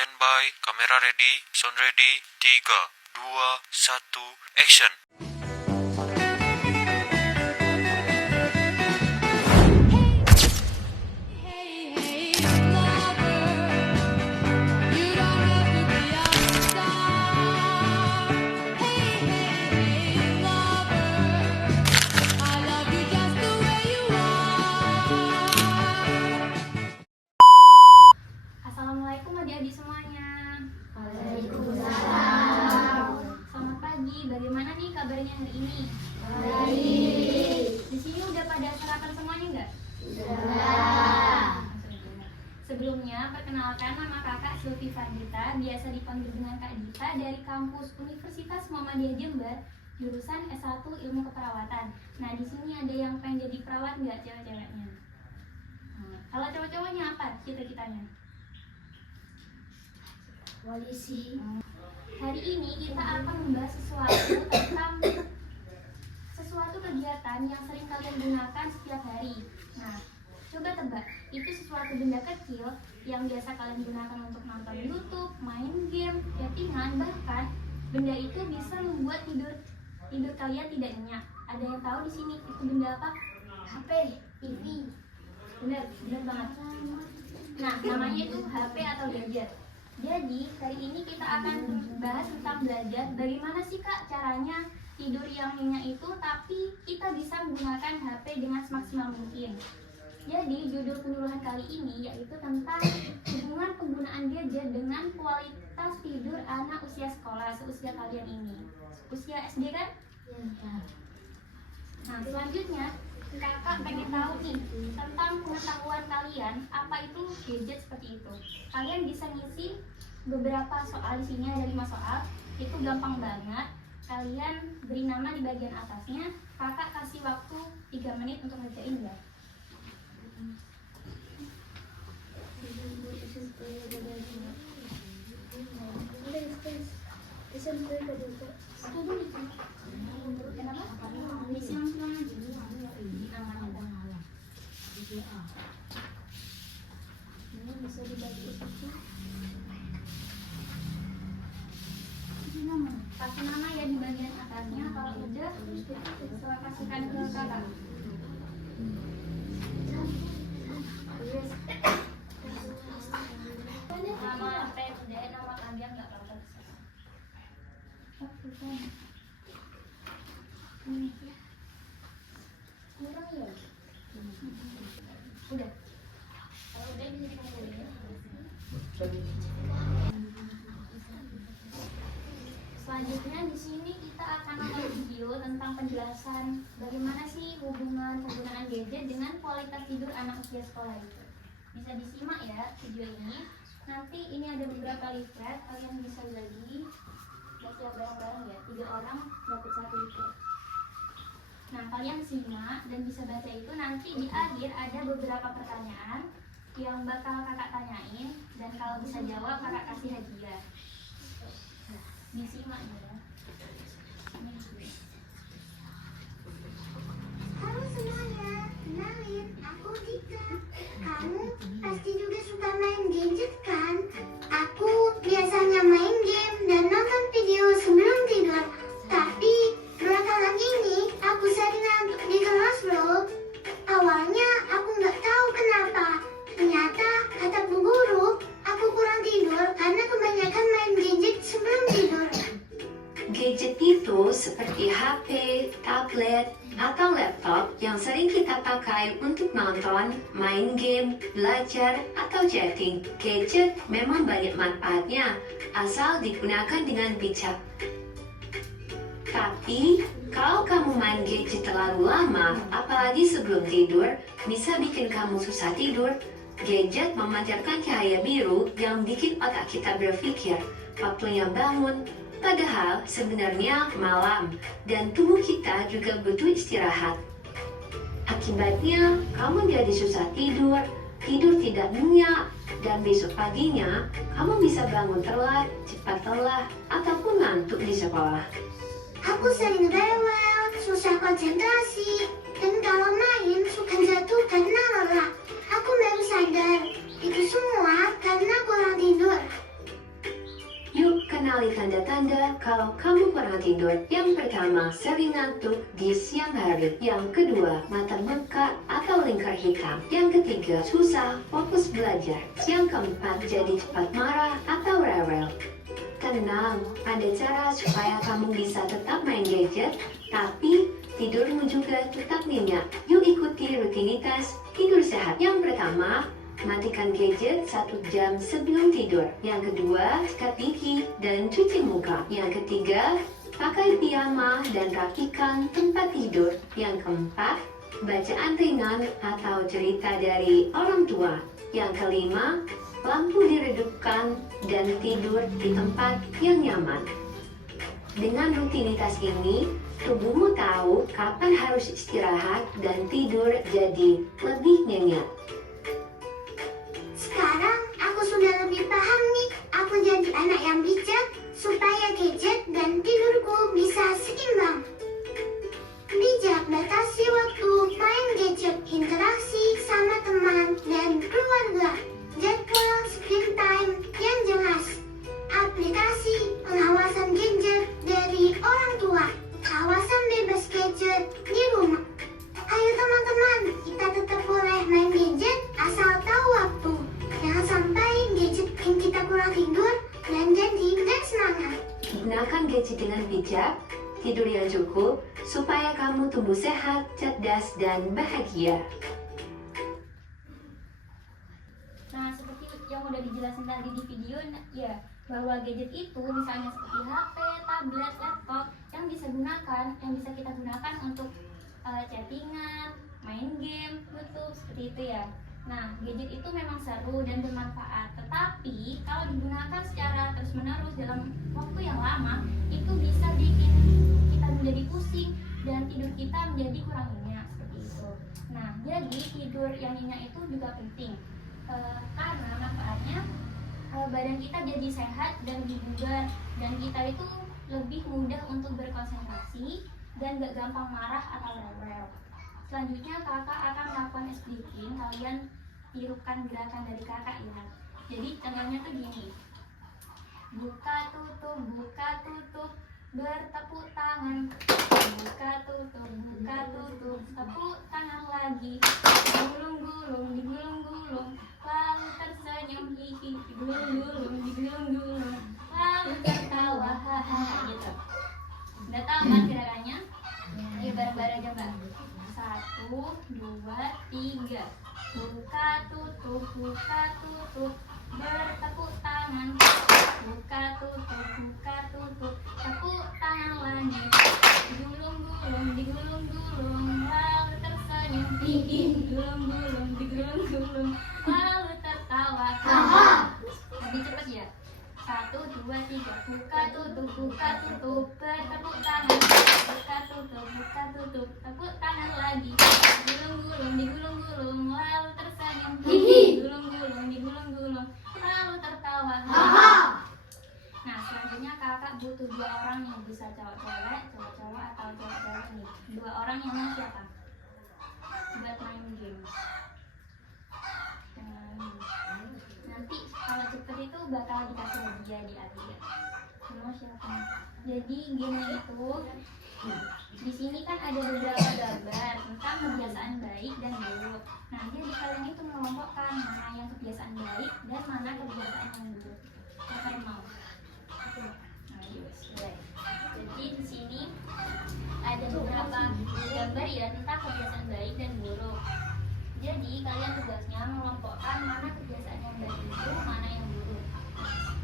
Standby, kamera ready, sound ready, 3, 2, 1, action. Assalamualaikum adik-adik semuanya. Waalaikumsalam. Selamat pagi. Bagaimana nih kabarnya hari ini? Baik. Di sini udah pada sarapan semuanya nggak? Sudah. Sebelumnya perkenalkan, nama kakak Sylvi Fardita, biasa dipanggil dengan Kak Dita, dari kampus Universitas Muhammadiyah Jember, jurusan S1 Ilmu Keperawatan. Nah, di sini ada yang pengen jadi perawat nggak cewek-ceweknya? Kalau cowok-cowoknya apa cita-citanya? Polisi. Hari ini kita akan membahas sesuatu kegiatan yang sering kalian gunakan setiap hari. Nah, coba tebak, itu sesuatu benda kecil yang biasa kalian gunakan untuk nonton YouTube, main game, chattingan, bahkan benda itu bisa membuat tidur kalian tidak nyenyak. Ada yang tahu di sini itu benda apa? HP, TV. Benar banget. Nah, namanya itu HP atau gadget. Jadi, hari ini kita akan bahas tentang belajar bagaimana sih Kak caranya tidur yang nyenyak itu, tapi kita bisa menggunakan HP dengan semaksimal mungkin. Jadi, judul penyuluhan kali ini yaitu tentang hubungan penggunaan gadget dengan kualitas tidur anak usia sekolah, seusia kalian ini. Usia SD kan? Nah, selanjutnya kakak pengen tahu nih tentang pengetahuan kalian apa itu gadget seperti itu. Kalian bisa ngisi beberapa soal, di sini ada 5 soal. Itu gampang banget. Kalian beri nama di bagian atasnya. Kakak kasih waktu 3 menit untuk ngerjain ya. Kenapa? Isi langsung aja. Ini bisa dibagi itu. Kasih nama ya di bagian atasnya. Kalau udah, setelah kasihkan ke kakak. Nama PSD, nama kalian nggak apa-apa. Ini ya. Kurang ya? Udah. Kalau udah bisa dikumpulin ya. Selanjutnya di sini kita akan nonton video tentang penjelasan bagaimana sih hubungan penggunaan gadget dengan kualitas tidur anak usia sekolah itu. Bisa disimak ya video ini. Nanti ini ada beberapa leaflet, kalian bisa bagi siap bareng-bareng ya. 3 orang dapat 1 leaflet. Nah, kalian simak dan bisa baca itu. Nanti di akhir ada beberapa pertanyaan yang bakal kakak tanyain, dan kalau bisa jawab kakak kasih hadiah. Nah, disimak ya. Halo semuanya, kenalin, aku Dika. Kamu pasti juga suka main gadget kan? Aku biasanya main game dan nonton video sebelum tidur. Tapi belakangan ini aku sering ngantuk di kelas loh. Awalnya aku nggak tahu kenapa. Ternyata kata bu guru, aku kurang tidur karena kebanyakan main gadget sebelum tidur. Gadget itu seperti HP, tablet, atau laptop yang sering kita pakai untuk nonton, main game, belajar, atau chatting. Gadget memang banyak manfaatnya, asal digunakan dengan bijak. Tapi, kalau kamu main gadget terlalu lama, apalagi sebelum tidur, bisa bikin kamu susah tidur. Gadget memancarkan cahaya biru yang bikin otak kita berpikir waktunya bangun. Padahal sebenarnya malam dan tubuh kita juga butuh istirahat. Akibatnya, kamu jadi susah tidur, tidur tidak nyenyak, dan besok paginya kamu bisa bangun telat, cepat lelah, ataupun ngantuk di sekolah. Aku sering rewel, susah konsentrasi, dan kalau main suka jatuh karena lelah. Aku baru sadar, itu semua karena kurang tidur. kalau kamu kurang tidur, yang pertama sering ngantuk di siang hari, yang kedua mata bengkak atau lingkar hitam, yang ketiga susah fokus belajar, yang keempat jadi cepat marah atau rewel. Tenang, ada cara supaya kamu bisa tetap main gadget, tapi tidurmu juga tetap nyenyak. Yuk ikuti rutinitas tidur sehat. Yang pertama, matikan gadget 1 jam sebelum tidur. Yang kedua, sikat gigi dan cuci muka. Yang ketiga, pakai piyama dan rapikan tempat tidur. Yang keempat, bacaan ringan atau cerita dari orang tua. Yang kelima, lampu diredupkan dan tidur di tempat yang nyaman. Dengan rutinitas ini, tubuhmu tahu kapan harus istirahat dan tidur jadi lebih nyenyak. Sekarang aku sudah lebih paham nih. Aku jadi anak yang bijak supaya gadget dan tidurku bisa seimbang. Bijak batasi waktu main gadget, interaksi sama teman dan keluarga. Jadwal screen time yang jelas. Aplikasi pengawasan gadget dari orang tua. Kawasan bebas gadget di rumah. Ayo teman-teman, kita tetap boleh main gadget asal tahu waktu. Jangan sampai gadget bikin kita kurang tidur dan jadi gak semangat. Gunakan gadget dengan bijak, tidur yang cukup, supaya kamu tumbuh sehat, cerdas, dan bahagia. Nah, seperti yang udah dijelasin tadi di video, ya bahwa gadget itu misalnya seperti HP, tablet, laptop yang bisa kita gunakan untuk chattingan, main game, YouTube, seperti itu ya. Nah, gadget itu memang seru dan bermanfaat, tetapi kalau digunakan secara terus-menerus dalam waktu yang lama, itu bisa bikin kita menjadi pusing dan tidur kita menjadi kurang nyenyak, seperti itu. Nah, jadi tidur yang nyenyak itu juga penting. Karena manfaatnya badan kita jadi sehat dan lebih bugar, dan kita itu lebih mudah untuk berkonsentrasi dan gak gampang marah atau rewel. Selanjutnya kakak akan melakukan expliking. Kalian tirukan gerakan dari kakak ya. Jadi contohnya tuh gini: buka tutup, bertepuk tangan, buka tutup, tepuk tangan lagi, digulung-gulung, lalu tersenyum, hihi, digulung-gulung, lalu tertawa, hahaha, gitu. Udah tahu kan gerakannya? Ayo bareng-bareng aja mbak. 1, 2, 3. Buka tutup, bertepuk tangan, buka tutup, tepuk tangan lagi, digulung-gulung, lalu tersenyum, hihi, digulung-gulung, lalu tertawa, haha. Lebih cepat ya. 1, 2, 3. Buka tutup, bertepuk tangan, buka tutup, tepuk tangan lagi, digulung-gulung, lalu tersenyum, hihi, digulung-gulung, lalu tertawa, haha. Nah, selanjutnya kakak butuh 2 orang yang bisa cowok-cowok atau cowok-cowok nih. 2 orang yang mau siapa? Buat main game. Nanti kalau cepet itu bakal dikasih hadiah di akhir. Mau siapa? Jadi gamenya itu di sini kan ada beberapa gambar tentang kebiasaan baik dan buruk. Nah, jadi kalian itu mengelompokkan mana yang kebiasaan baik dan mana kebiasaan yang buruk. Siapa yang mau? Nah, yuk, mulai. Jadi di sini ada beberapa gambar ya tentang kebiasaan baik dan buruk. Jadi kalian tugasnya mengelompokkan mana kebiasaan yang baik itu, mana yang buruk.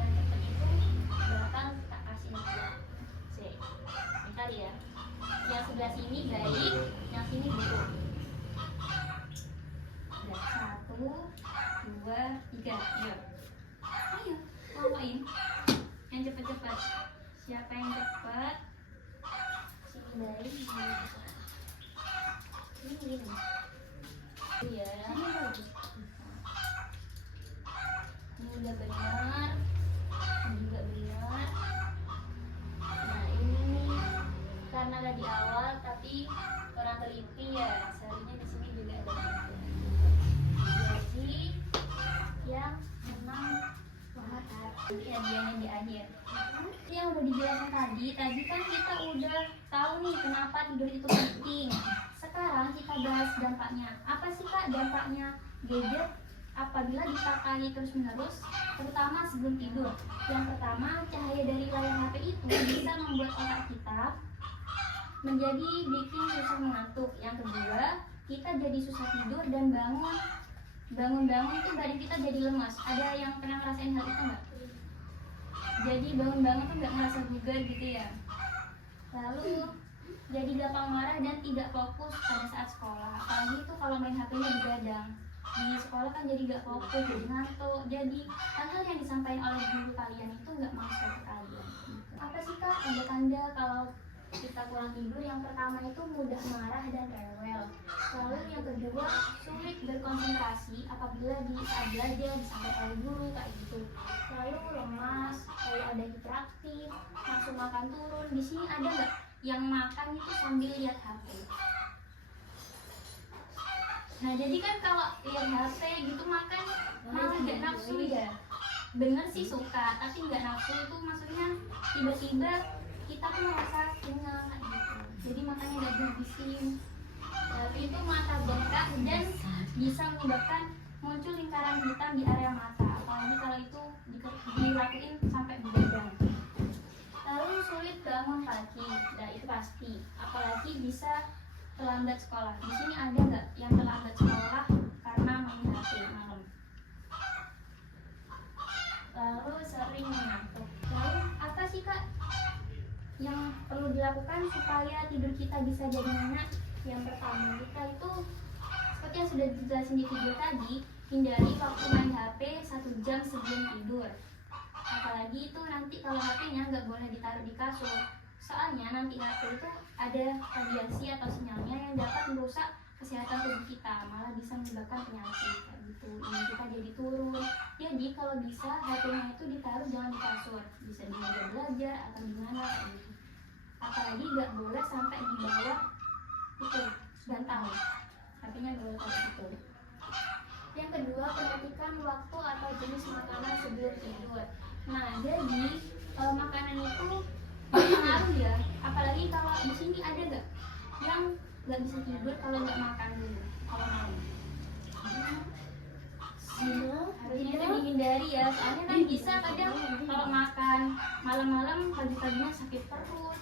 Yang cepat itu bakal kita kasih hadiah. Bentar ya. Yang sebelah sini baik, yang sini buruk. Udah, 1, 2, 3. Yuk. Ayo, ngomongin. Yang cepat-cepat. Siapa yang cepat? Sini baik, sini gini. Ya, ini udah benar, ini juga benar. Nah, ini nih karena nggak di awal tapi kurang teliti ya, seharusnya di sini juga ada. Jadi yang menang hadiahnya di akhir. seperti yang udah dijelaskan tadi kan kita udah tahu nih kenapa tidur itu penting. Sekarang kita bahas dampaknya. Apa sih Kak dampaknya gadget apabila dipakai terus-menerus, terutama sebelum tidur? Yang pertama, cahaya dari layar HP itu bisa membuat otak kita menjadi bikin susah mengantuk. Yang kedua, kita jadi susah tidur dan bangun tuh badan kita jadi lemas. Ada yang pernah ngerasain hal itu nggak? Jadi bangun tuh nggak ngerasa bugar gitu ya. Lalu jadi gampang marah dan tidak fokus pada saat sekolah. Apalagi itu kalau main HP-nya begadang. Di sekolah kan jadi nggak fokus, jadi ngantuk. Jadi hal-hal yang disampaikan oleh guru kalian itu nggak masuk ke kalian. Apa sih Kak tanda-tanda kalau kita kurang tidur? Yang pertama itu mudah marah dan rewel. Lalu yang kedua, sulit berkonsentrasi apabila di saat belajar disampaikan oleh guru kayak gitu. Lalu lemas, kayak ada hiperaktif, nafsu makan turun. Di sini ada nggak yang makan itu sambil lihat HP? Nah jadi kan kalau lihat HP gitu makan malah nggak nafsu ya. Bener sih suka, tapi nggak nafsu itu maksudnya tiba-tiba kita tuh merasa kenyang kayak gitu. Jadi makannya nggak berhabisin. Itu mata bengkak dan bisa menyebabkan muncul lingkaran hitam di area mata. Apalagi kalau itu dilakuin sampai begadang. Lalu sulit bangun pagi, nah itu pasti. Apalagi bisa terlambat sekolah. Di sini ada nggak yang terlambat sekolah karena main HP malam? Lalu sering mengantuk. Lalu apa sih Kak yang perlu dilakukan supaya tidur kita bisa jadi nyenyak? Yang pertama, kita itu seperti yang sudah dijelasin di video tadi, hindari waktu main HP 1 jam sebelum tidur. Apalagi itu nanti kalau HP-nya nggak boleh ditaruh di kasur. Soalnya nanti HP itu ada radiasi atau sinyalnya yang dapat merusak kesehatan tubuh kita, malah bisa menyebabkan penyakit kayak gitu. Ini kita jadi turun. Jadi kalau bisa HP-nya itu ditaruh jangan di kasur, bisa di meja belajar atau di mana kayak gitu. Apalagi nggak boleh sampai di bawah itu bantal. HP-nya nggak boleh taruh itu. Yang kedua, perhatikan waktu atau jenis makanan sebelum tidur. Nah, jadi makanan itu berpengaruh ya. Apalagi kalau di sini ada nggak yang nggak bisa tidur kalau nggak makan dulu kalau malam? Harusnya itu dihindari ya. Soalnya kan bisa kadang kalau makan malam-malam pagi-paginya sakit perut,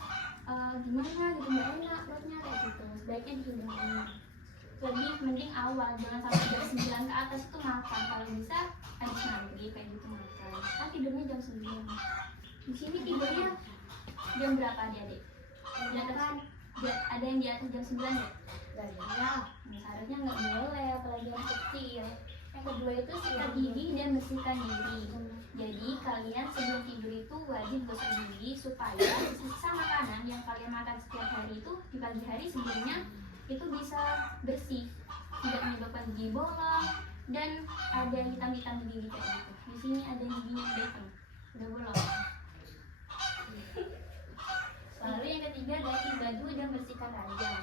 gimana gitu nggak enak perutnya kayak gitu. Sebaiknya dihindari. Lebih mending awal, jangan sampai jam 9 ke atas itu makan. Kalau bisa habis maghrib kayak gitu makan. Kan tidurnya jam 9. Di sini tidurnya jam berapa adik-adik? Di atas, ada yang di atas jam 9 ya? Ya, seharusnya nggak boleh, apalagi yang kecil. Yang kedua itu sikat gigi dan bersihkan diri. Jadi kalian sebelum tidur itu wajib gosok gigi supaya sisa makanan yang kalian makan setiap hari itu di pagi hari sebelumnya itu bisa bersih, tidak menyebabkan gigi bolong dan ada hitam-hitam di gigi kayak gitu. Di sini ada giginya udah hitam, udah bolong. Lalu yang ketiga, ganti baju dan bersihkan ranjang.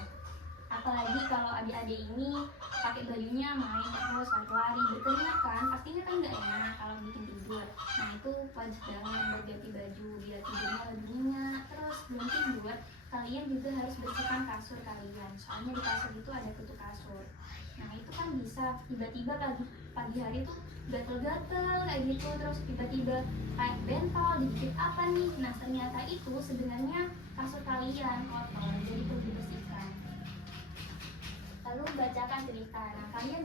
Apalagi kalau adik-adik ini pakai bajunya main terus lari berkeringat kan, pastinya kan nggak enak kalau bikin tidur. Nah itu wajib banget buat ganti baju biar tidurnya lebih nyenyak. Terus sebelum tidur kalian juga harus bersihkan kasur kalian, soalnya di kasur itu ada kutu kasur. Nah itu kan bisa tiba-tiba pagi hari tuh gatel-gatel kayak gitu, terus tiba-tiba kayak bentol, dikit apa nih. Nah ternyata itu sebenarnya kasur kalian kotor, jadi perlu dibersihkan. Lalu bacakan cerita. Nah kalian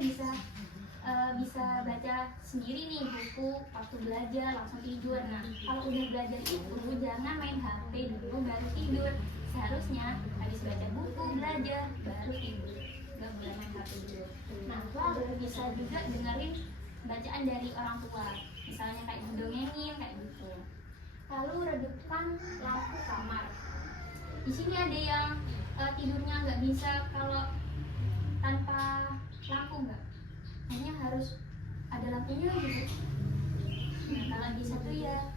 bisa baca sendiri nih buku waktu belajar langsung tidur. Nah kalau udah belajar itu jangan main HP dulu baru tidur. Seharusnya habis baca buku belajar baru tidur, nggak boleh main HP dulu. Nah lalu bisa juga dengerin bacaan dari orang tua, misalnya kayak dongengin kayak gitu. Lalu redupkan lampu kamar. Di sini ada yang tidurnya nggak bisa kalau tanpa lampu, nggak, hanya harus ada lampunya gitu. Nah kalau bisa tuh ya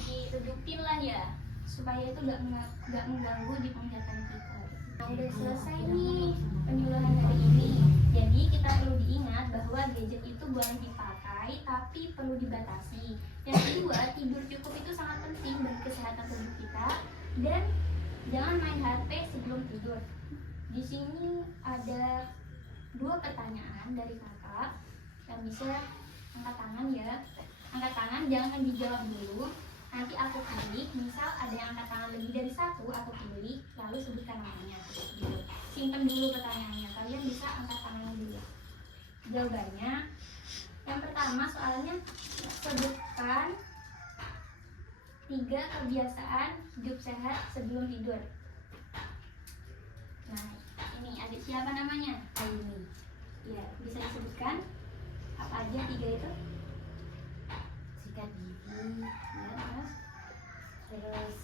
diredupin lah ya, supaya itu nggak mengganggu di penglihatan kita. Nah, udah selesai nih penyuluhan hari ini. Jadi kita perlu diingat bahwa gadget itu boleh dipakai, tapi tapi perlu dibatasi. Yang kedua, tidur cukup itu sangat penting bagi kesehatan tubuh kita. Dan jangan main HP sebelum tidur. Di sini ada 2 pertanyaan dari kakak yang bisa angkat tangan ya. Angkat tangan, jangan dijawab dulu. Nanti aku pilih, misal ada yang angkat tangan lebih dari 1, aku pilih, lalu sebutkan namanya. Gitu. Simpen dulu pertanyaannya, kalian bisa angkat tangan dulu. Jawabannya, yang pertama soalnya, sebutkan 3 kebiasaan hidup sehat sebelum tidur. Nah, ini adik siapa namanya? Aini. Ya, bisa disebutkan apa aja 3 itu? Sikat gigi, Ya, terus terus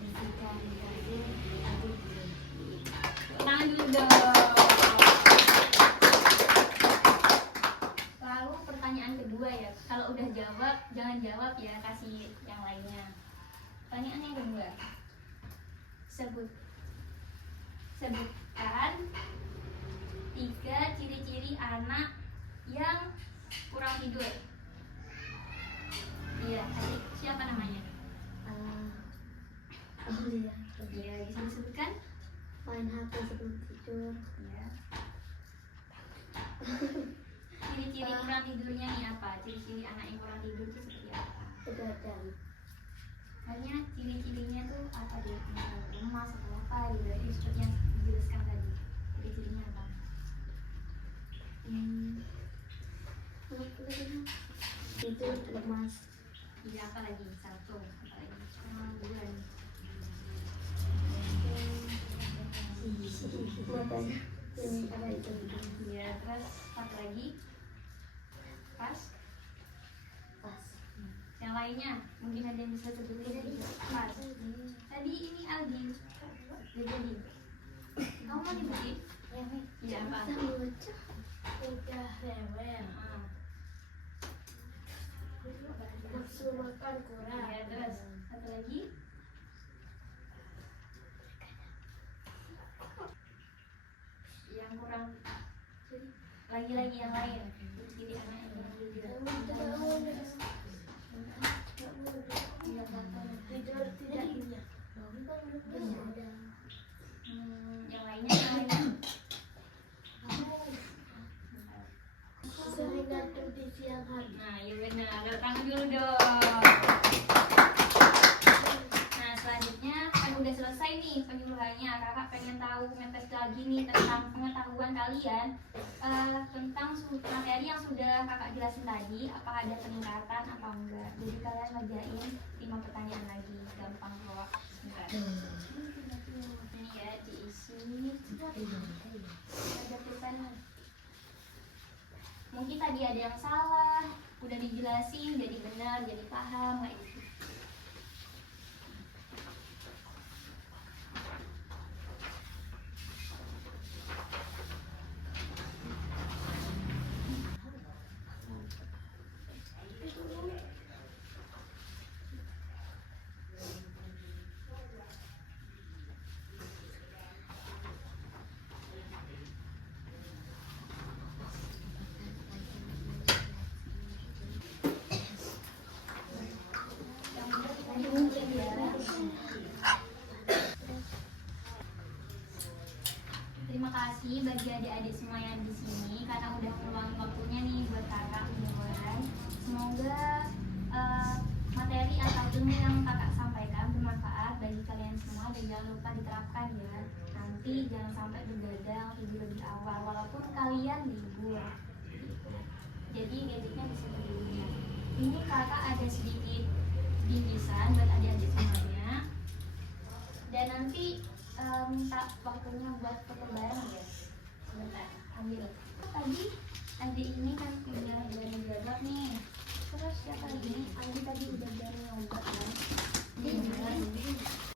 bersihkan kasur, aduk dulu. tangan dulu dong. Lalu pertanyaan kedua ya, kalau udah jawab jangan jawab ya, kasih yang lainnya. Pertanyaan yang kedua, sebutkan 3 ciri-ciri anak yang kurang tidur. Iya, adik siapa namanya? Aulia, Iya, bisa disebutkan? main HP sebelum tidur. Ya. Ciri-ciri kurang tidurnya nih apa? Ciri-ciri anak yang kurang tidur itu seperti apa? Begadang, Hanya ciri-cirinya tuh apa dia? Misal lemas atau apa gitu. Itu seperti yang dijelaskan tadi. Ciri-cirinya apa? tidur lemas, Iya, apa lagi? 1, apa lagi? Pengangguran. matanya ini ada itu. Iya, terus apa lagi? Pas. Pas. Yang lainnya mungkin ada yang bisa sebutin juga. Pas. Tadi ini Aldi. Jadi. Kamu mau dibukin? Iya, apa? Udah rewel, Ah, nafsu makan kurang. iya, terus satu lagi. Yang kurang lagi-lagi yang lain. Jadi anak yang kurang tidur. Tidur tidak nyenyak. Yang lainnya. Sering ngantuk di siang hari. Nah, iya benar. Tepuk tangan dulu dong. Nah, selanjutnya kan udah selesai nih penyuluhannya. Kakak pengen tahu ngetes lagi nih tentang pengetahuan kalian tentang materi yang sudah kakak jelasin tadi. Apakah ada peningkatan apa enggak? Jadi kalian ngerjain 5 pertanyaan lagi. Gampang kok. Bentar. Ini ya diisi. Ada pulpennya. Mungkin tadi ada yang salah, udah dijelasin jadi benar, jadi paham kayak gitu. Terima kasih bagi adik-adik semua yang di sini karena udah meluangin waktunya nih buat kakak mudah-mudahan. Semoga materi atau ilmu yang kakak sampaikan bermanfaat bagi kalian semua dan jangan lupa diterapkan ya. Nanti jangan sampai begadang tidur lebih awal walaupun kalian libur. Jadi gadgetnya bisa berdiri. Ini kakak ada sedikit bingkisan buat adik-adik semuanya. Dan nanti minta waktunya buat foto bareng ya. Sebentar, ambil. Tadi adik ini kan punya berani jawab nih. Terus siapa lagi nih? Adi tadi udah berani nyoba kan. Iya.